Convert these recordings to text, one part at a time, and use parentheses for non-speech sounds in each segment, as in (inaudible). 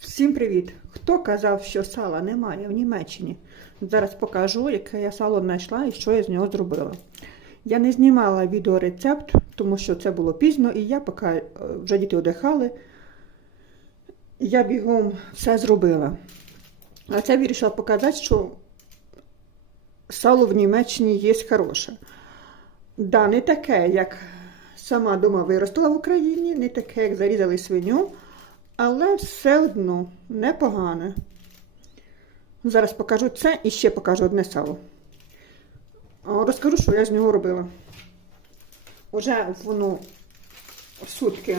Всім привіт! Хто казав, що сала немає в Німеччині? Зараз покажу, яке я сало знайшла і що я з нього зробила. Я не знімала відеорецепт, тому що це було пізно, і я поки е, вже діти одихали, я бігом все зробила. А це вирішила показати, що сало в Німеччині є хороше. Да, не таке, як сама дома виростила в Україні, не таке, як зарізали свиню, але все одно непогане. Зараз покажу це і ще покажу одне сало. Розкажу, що я з нього робила. Уже воно сутки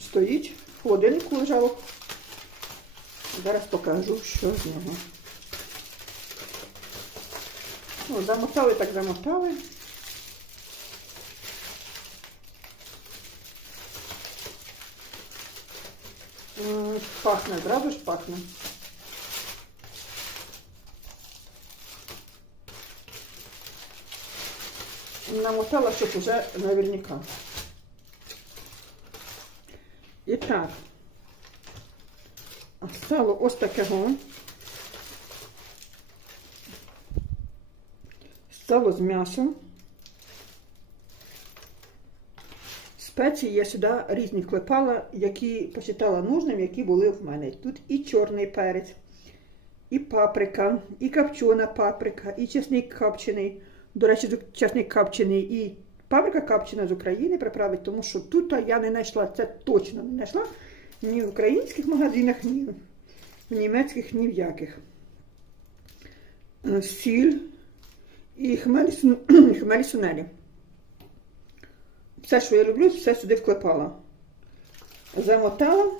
стоїть, в холодильнику. Зараз покажу, що з нього. О, замотали, так замотали. Пахне, правда ж пахне? Намотала, щоб уже наверняка. І так. Сало ось такого. Сало з м'ясом. Спеції я сюди різні клепала, які посчитала нужним, які були в мене. Тут і чорний перець, і паприка, і копчена паприка, і чесник копчений. До речі, чесник копчений і паприка копчена з України приправить, тому що тут я не знайшла, це точно не знайшла ні в українських магазинах, ні в німецьких, ні в яких. Е, Сіль і хмель, (clears throat) хмель сунелі. Все, що я люблю, все сюди вклепала. Замотала.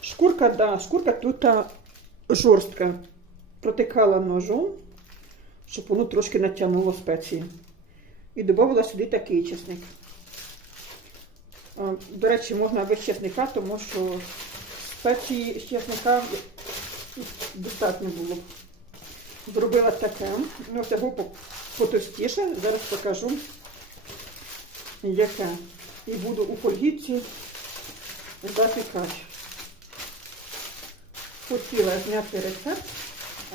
Шкурка, да, шкурка тут жорстка. Протикала ножом, щоб воно трошки натягнуло спеції. І додавала сюди такий чесник. До речі, можна без чесника, тому що спеції з чесника достатньо було. Зробила таке. Ну, всього по- потовстіше. Зараз покажу яке. І буду у фольгітці запікати. Хотіла зняти рецепт,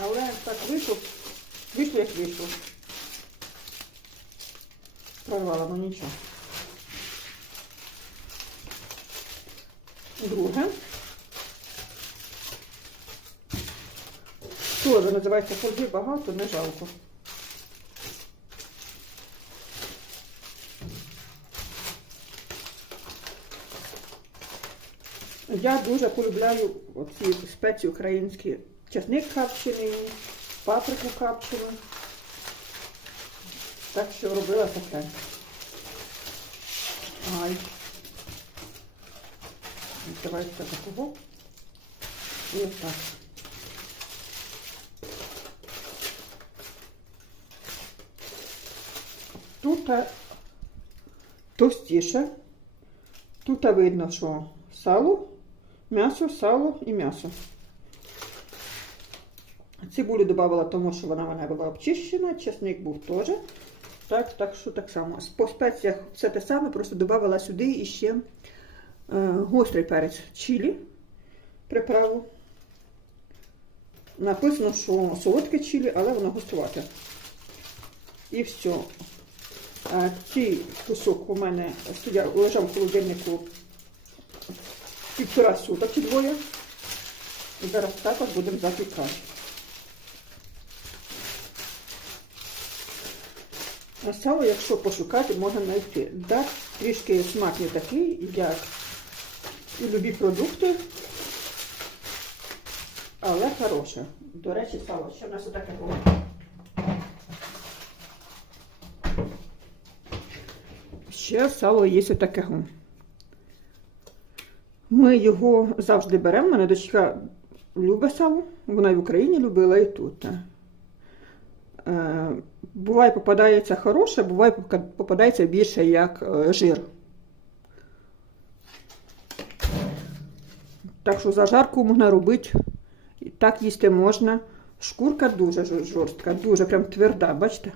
але так вийшло, вийшло як вийшло. Прорвала, ну нічого. Друге. Теж називається фольги багато, не жалко. Я дуже полюбляю оці спеції українські. Чесник капчений, паприку капчену. Так що робила таке. Ай. Відкривається такого. І отак. Тут е, товстіше. Тут видно, що сало, м'ясо, сало і м'ясо. Цибулю додавала, тому що вона в мене була обчищена, чесник був теж. Так, так що так само. По спеціях все те саме, просто додавала сюди іще е, гострий перець чилі, приправу. Написано, що солодке чилі, але воно гострувате. І все. Цей кусок у мене лежав в холодильнику півтора суток чи двоє. І зараз також будемо запікати. А сало, якщо пошукати, можна знайти. Да, трішки смак не такий, як і любі продукти, але хороше. До речі, сало, що в нас отаке було? Ще сало є отакого. Ми його завжди беремо. Мене дочка любить сало. Вона і в Україні любила, і тут. Е, буває, попадається хороше, буває, попадається більше як е, жир. Так що зажарку можна робити, так їсти можна. Шкурка дуже жорстка, дуже прям тверда, бачите?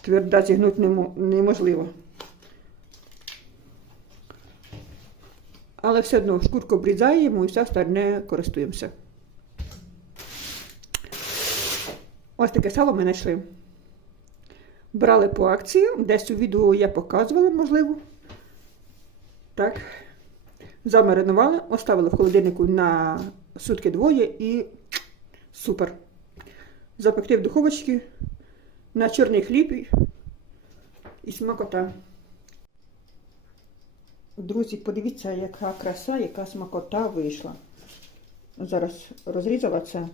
Тверда зігнути немо- неможливо. Але все одно шкурку обрізаємо і все остальне користуємося. Ось таке сало ми знайшли. Брали по акції, десь у відео я показувала, можливо. Так. Замаринували, оставили в холодильнику на сутки двоє і супер. Запекти в духовочці на чорний хліб і- смакота. Друзі, подивіться, яка краса, яка смакота вийшла. Зараз розрізала це.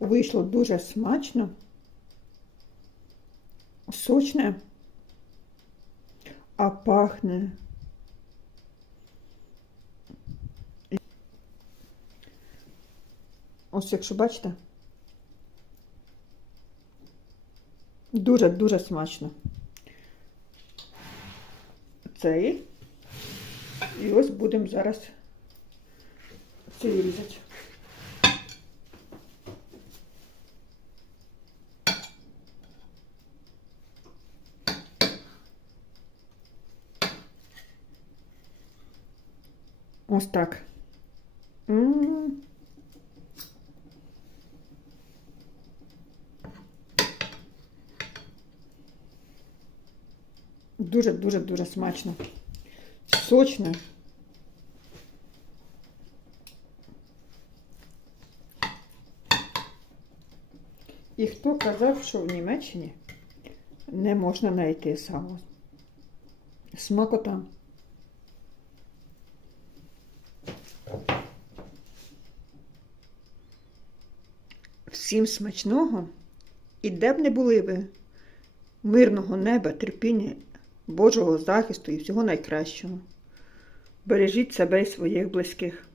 Вийшло дуже смачно, сочне, а пахне. Ось, якщо бачите, дуже-дуже смачно. Цей. І ось будемо зараз цей різати. Ось так. М. дуже смачно. Сочно. І хто казав, що в Німеччині не можна знайти сало? Смакота. Всім смачного і де б не були ви, мирного неба, терпіння, Божого захисту і всього найкращого. Бережіть себе і своїх близьких.